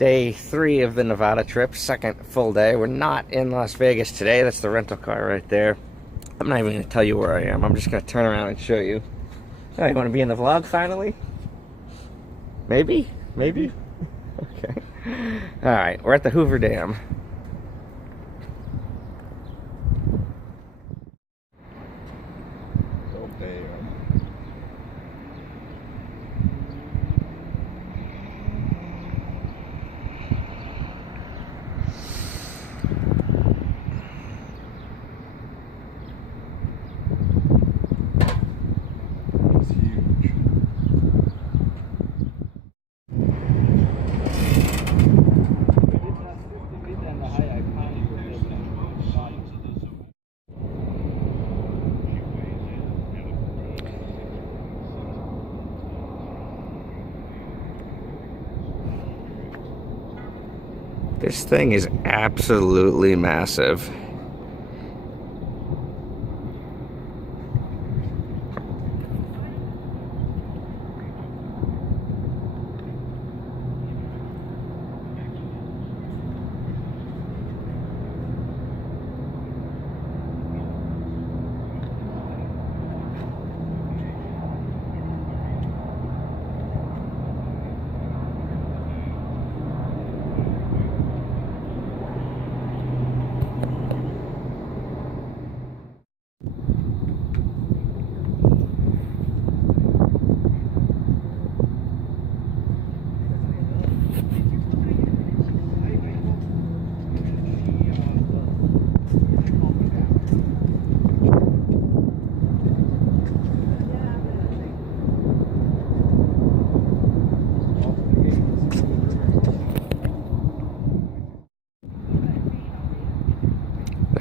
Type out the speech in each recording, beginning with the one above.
Day 3 of the Nevada trip, second full day. We're not in Las Vegas today. That's the rental car right there. I'm not even going to tell you where I am. I'm just going to turn around and show you. Oh, you want to be in the vlog finally? Maybe? Maybe? Okay. Alright, we're at the Hoover Dam. This thing is absolutely massive.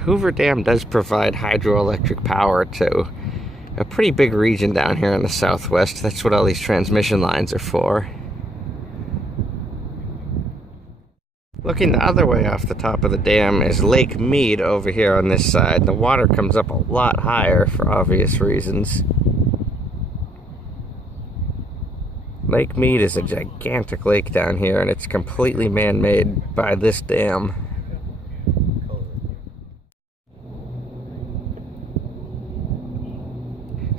Hoover Dam does provide hydroelectric power to a pretty big region down here in the southwest. That's what all these transmission lines are for. Looking the other way off the top of the dam is Lake Mead over here on this side. The water comes up a lot higher for obvious reasons. Lake Mead is a gigantic lake down here, and it's completely man-made by this dam.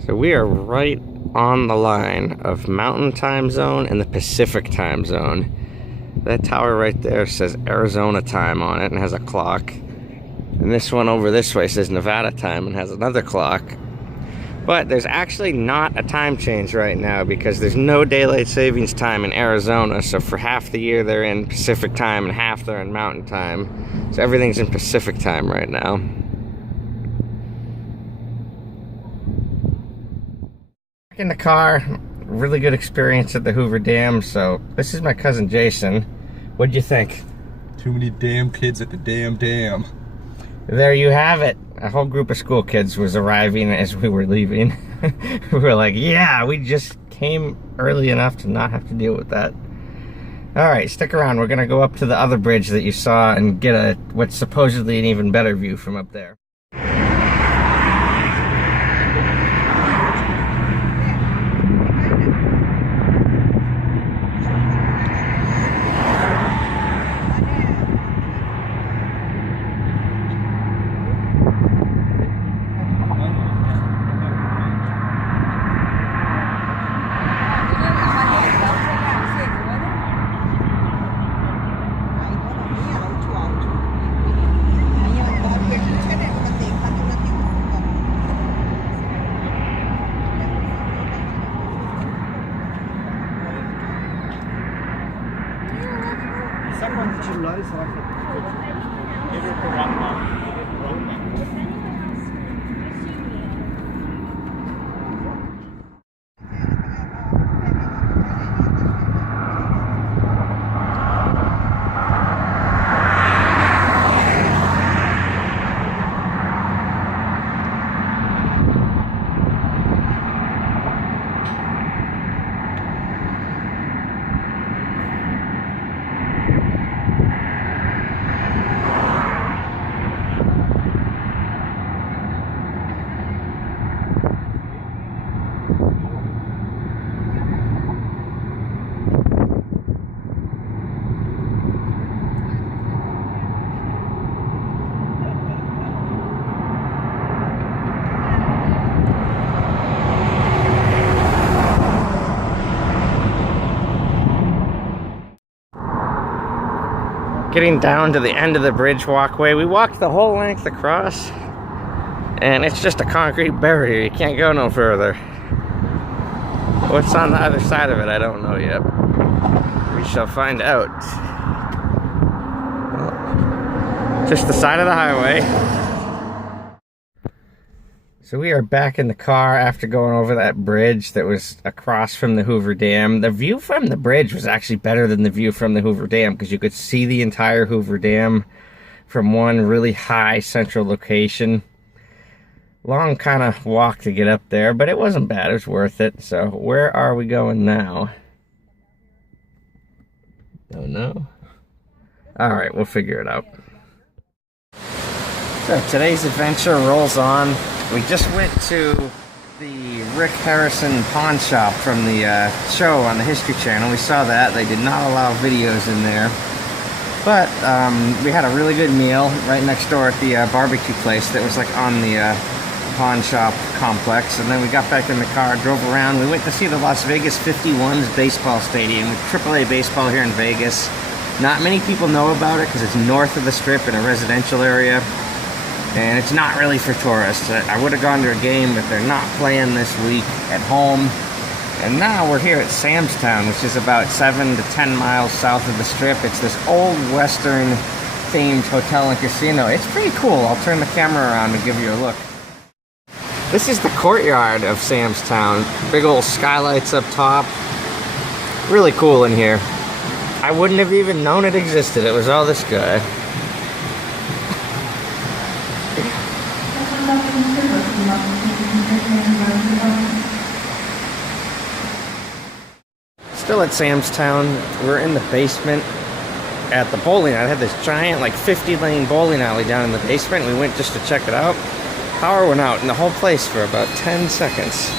So we are right on the line of Mountain Time Zone and the Pacific Time Zone. That tower right there says Arizona time on it and has a clock. And this one over this way says Nevada time and has another clock. But there's actually not a time change right now because there's no daylight savings time in Arizona. So for half the year they're in Pacific time and half they're in Mountain time. So everything's in Pacific time right now. In the car, really good experience at the Hoover Dam. So this is my cousin Jason. What'd you think? Too many damn kids at the damn dam. There you have it. A whole group of school kids was arriving as we were leaving. We were like, yeah, we just came early enough to not have to deal with that. Alright, stick around. We're gonna go up to the other bridge that you saw and get what's supposedly an even better view from up there. Getting down to the end of the bridge walkway, we walked the whole length across, and it's just a concrete barrier. You can't go no further. What's on the other side of it, I don't know yet. We shall find out. Just the side of the highway. So we are back in the car after going over that bridge that was across from the Hoover Dam. The view from the bridge was actually better than the view from the Hoover Dam because you could see the entire Hoover Dam from one really high central location. Long kind of walk to get up there, but it wasn't bad. It was worth it. So where are we going now? Don't know. All right, we'll figure it out. So today's adventure rolls on. We just went to the Rick Harrison pawn shop from the show on the History Channel. We saw that. They did not allow videos in there. But we had a really good meal right next door at the barbecue place that was like on the pawn shop complex. And then we got back in the car, drove around. We went to see the Las Vegas 51s baseball stadium, with AAA baseball here in Vegas. Not many people know about it because it's north of the Strip in a residential area. And it's not really for tourists. I would have gone to a game, but they're not playing this week at home. And now we're here at Sam's Town, which is about 7 to 10 miles south of the Strip. It's this old Western themed hotel and casino. It's pretty cool. I'll turn the camera around and give you a look. This is the courtyard of Sam's Town. Big old skylights up top. Really cool in here. I wouldn't have even known it existed. It was all this guy. Still at Sam's Town. We're in the basement at the bowling alley. I had this giant, like 50-lane bowling alley down in the basement. We went just to check it out. Power went out in the whole place for about 10 seconds.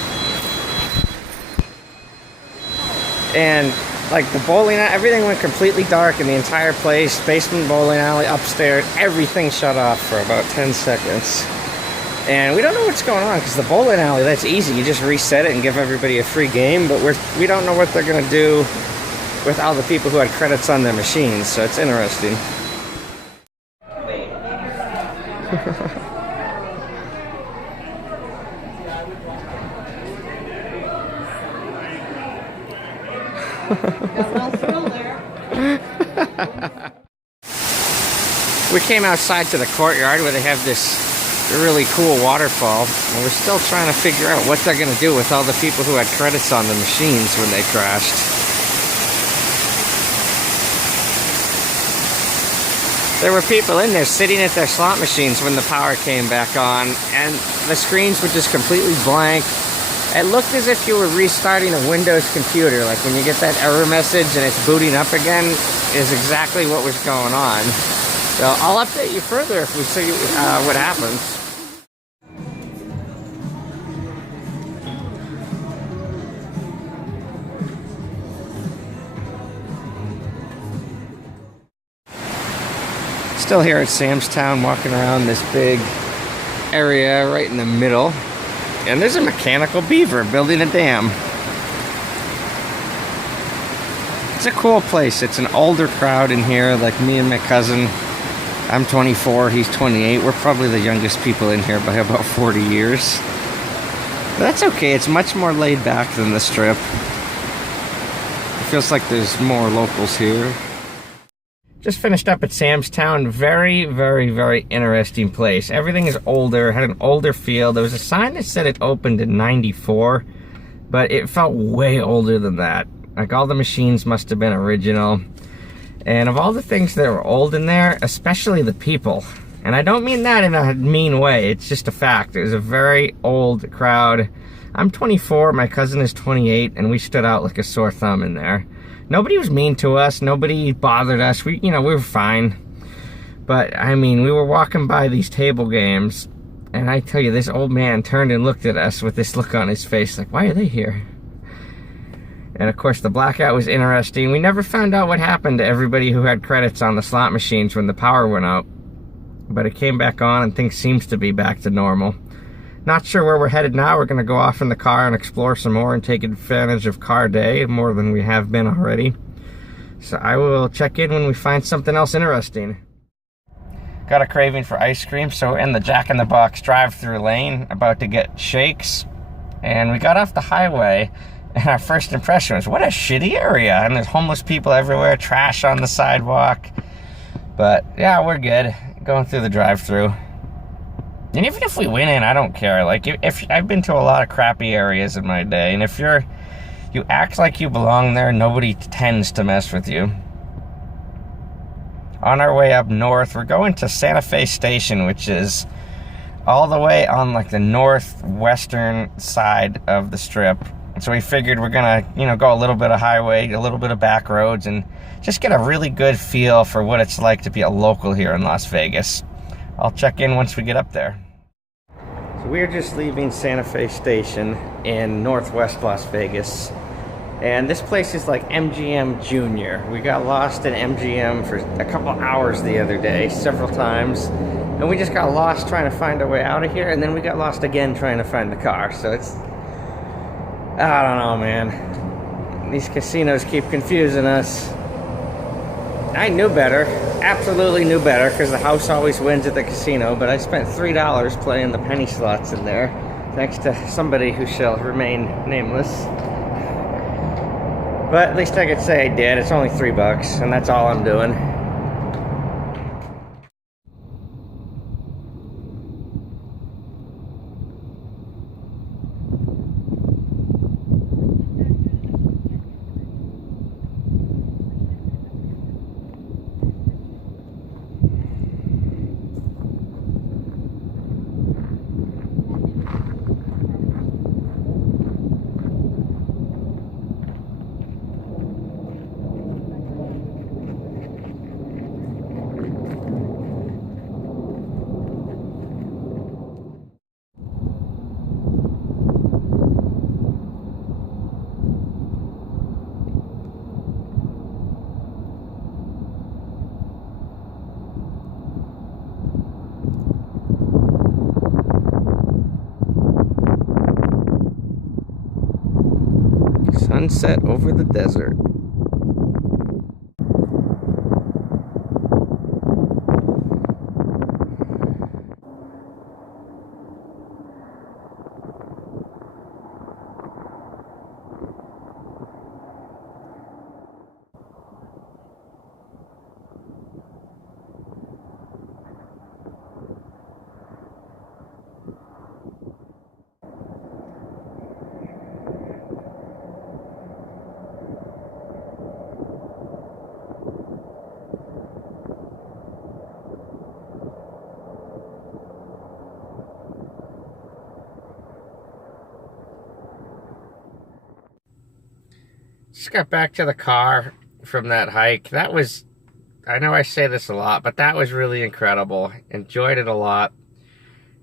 And like the bowling alley, everything went completely dark in the entire place. Basement, bowling alley, upstairs, everything shut off for about 10 seconds. And we don't know what's going on because the bowling alley, that's easy. You just reset it and give everybody a free game. But we don't know what they're going to do with all the people who had credits on their machines. So it's interesting. We came outside to the courtyard where they have this really cool waterfall, and we're still trying to figure out what they're going to do with all the people who had credits on the machines when they crashed. There were people in there sitting at their slot machines when the power came back on, and the screens were just completely blank. It looked as if you were restarting a Windows computer, like when you get that error message and it's booting up again, is exactly what was going on. So I'll update you further if we see what happens. Still here at Sam's Town, walking around this big area right in the middle. And there's a mechanical beaver building a dam. It's a cool place. It's an older crowd in here, like me and my cousin. I'm 24, he's 28. We're probably the youngest people in here by about 40 years. But that's okay. It's much more laid back than the Strip. It feels like there's more locals here. Just finished up at Sam's Town. Very, very, very interesting place. Everything is older, had an older feel. There was a sign that said it opened in '94, but it felt way older than that. Like all the machines must have been original. And of all the things that were old in there, especially the people. And I don't mean that in a mean way. It's just a fact. It was a very old crowd. I'm 24, my cousin is 28, and we stood out like a sore thumb in there. Nobody was mean to us. Nobody bothered us. We were fine. But, I mean, we were walking by these table games, and I tell you, this old man turned and looked at us with this look on his face, like, why are they here? And, of course, the blackout was interesting. We never found out what happened to everybody who had credits on the slot machines when the power went out. But it came back on, and things seems to be back to normal. Not sure where we're headed now. We're going to go off in the car and explore some more and take advantage of car day more than we have been already. So I will check in when we find something else interesting. Got a craving for ice cream, so we're in the Jack in the Box drive-through lane, about to get shakes. And we got off the highway, and our first impression was, what a shitty area. And there's homeless people everywhere, trash on the sidewalk. But yeah, we're good. Going through the drive-through. And even if we went in, I don't care. Like, if I've been to a lot of crappy areas in my day, and if you act like you belong there, nobody tends to mess with you. On our way up north, we're going to Santa Fe Station, which is all the way on like the northwestern side of the strip. So we figured we're gonna, go a little bit of highway, a little bit of back roads, and just get a really good feel for what it's like to be a local here in Las Vegas. I'll check in once we get up there. So we're just leaving Santa Fe Station in northwest Las Vegas. And this place is like MGM Junior. We got lost in MGM for a couple hours the other day, several times. And we just got lost trying to find our way out of here, and then we got lost again trying to find the car. So it's, I don't know, man. These casinos keep confusing us. I knew better, absolutely knew better, because the house always wins at the casino, but I spent $3 playing the penny slots in there, thanks to somebody who shall remain nameless. But at least I could say I did. It's only $3, and that's all I'm doing. Sunset over the desert. Just got back to the car from that hike. That was, I know I say this a lot, but that was really incredible. Enjoyed it a lot.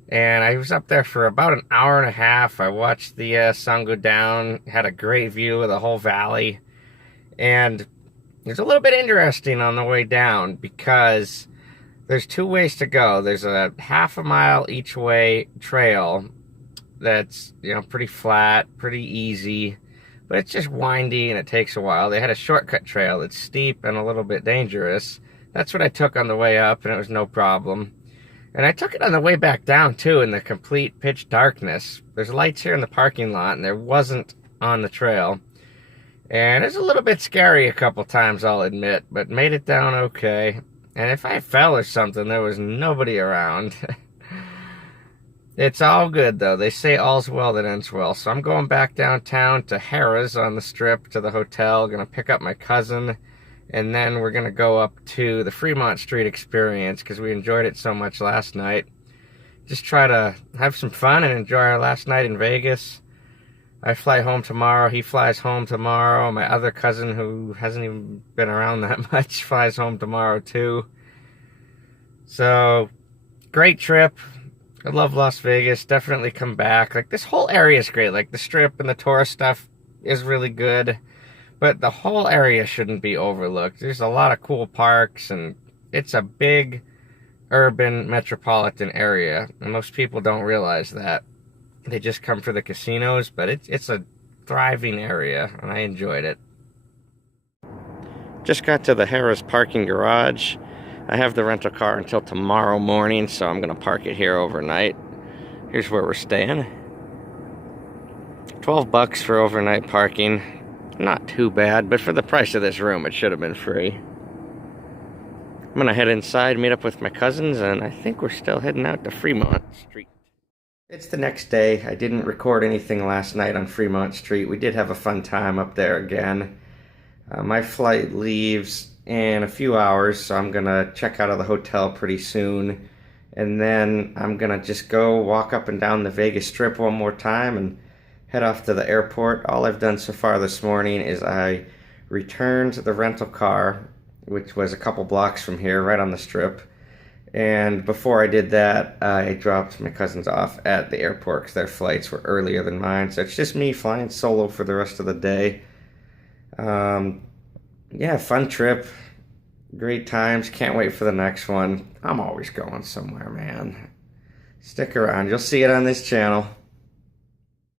And I was up there for about an hour and a half. I watched the sun go down, had a great view of the whole valley. And it was a little bit interesting on the way down because there's two ways to go. There's a half a mile each way trail that's, pretty flat, pretty easy. But it's just windy and it takes a while. They had a shortcut trail that's steep and a little bit dangerous. That's what I took on the way up, and it was no problem. And I took it on the way back down, too, in the complete pitch darkness. There's lights here in the parking lot, and there wasn't on the trail. And it was a little bit scary a couple times, I'll admit, but made it down okay. And if I fell or something, there was nobody around. It's all good, though. They say all's well that ends well. So I'm going back downtown to Harrah's on the Strip, to the hotel. Going to pick up my cousin. And then we're going to go up to the Fremont Street Experience because we enjoyed it so much last night. Just try to have some fun and enjoy our last night in Vegas. I fly home tomorrow. He flies home tomorrow. My other cousin, who hasn't even been around that much, flies home tomorrow, too. So, great trip. I love Las Vegas. Definitely come back. Like, this whole area is great. Like, the Strip and the tourist stuff is really good. But the whole area shouldn't be overlooked. There's a lot of cool parks, and it's a big urban metropolitan area. And most people don't realize that. They just come for the casinos, but it's a thriving area, and I enjoyed it. Just got to the Harrah's parking garage. I have the rental car until tomorrow morning, so I'm gonna park it here overnight. Here's where we're staying. $12 for overnight parking. Not too bad, but for the price of this room, it should have been free. I'm gonna head inside, meet up with my cousins, and I think we're still heading out to Fremont Street. It's the next day. I didn't record anything last night on Fremont Street. We did have a fun time up there again. My flight leaves in a few hours, so I'm gonna check out of the hotel pretty soon. And then I'm gonna just go walk up and down the Vegas Strip one more time and head off to the airport. All I've done so far this morning is I returned the rental car, which was a couple blocks from here, right on the Strip. And before I did that, I dropped my cousins off at the airport because their flights were earlier than mine. So it's just me flying solo for the rest of the day. Yeah, fun trip. Great times. Can't wait for the next one. I'm always going somewhere, man. Stick around. You'll see it on this channel.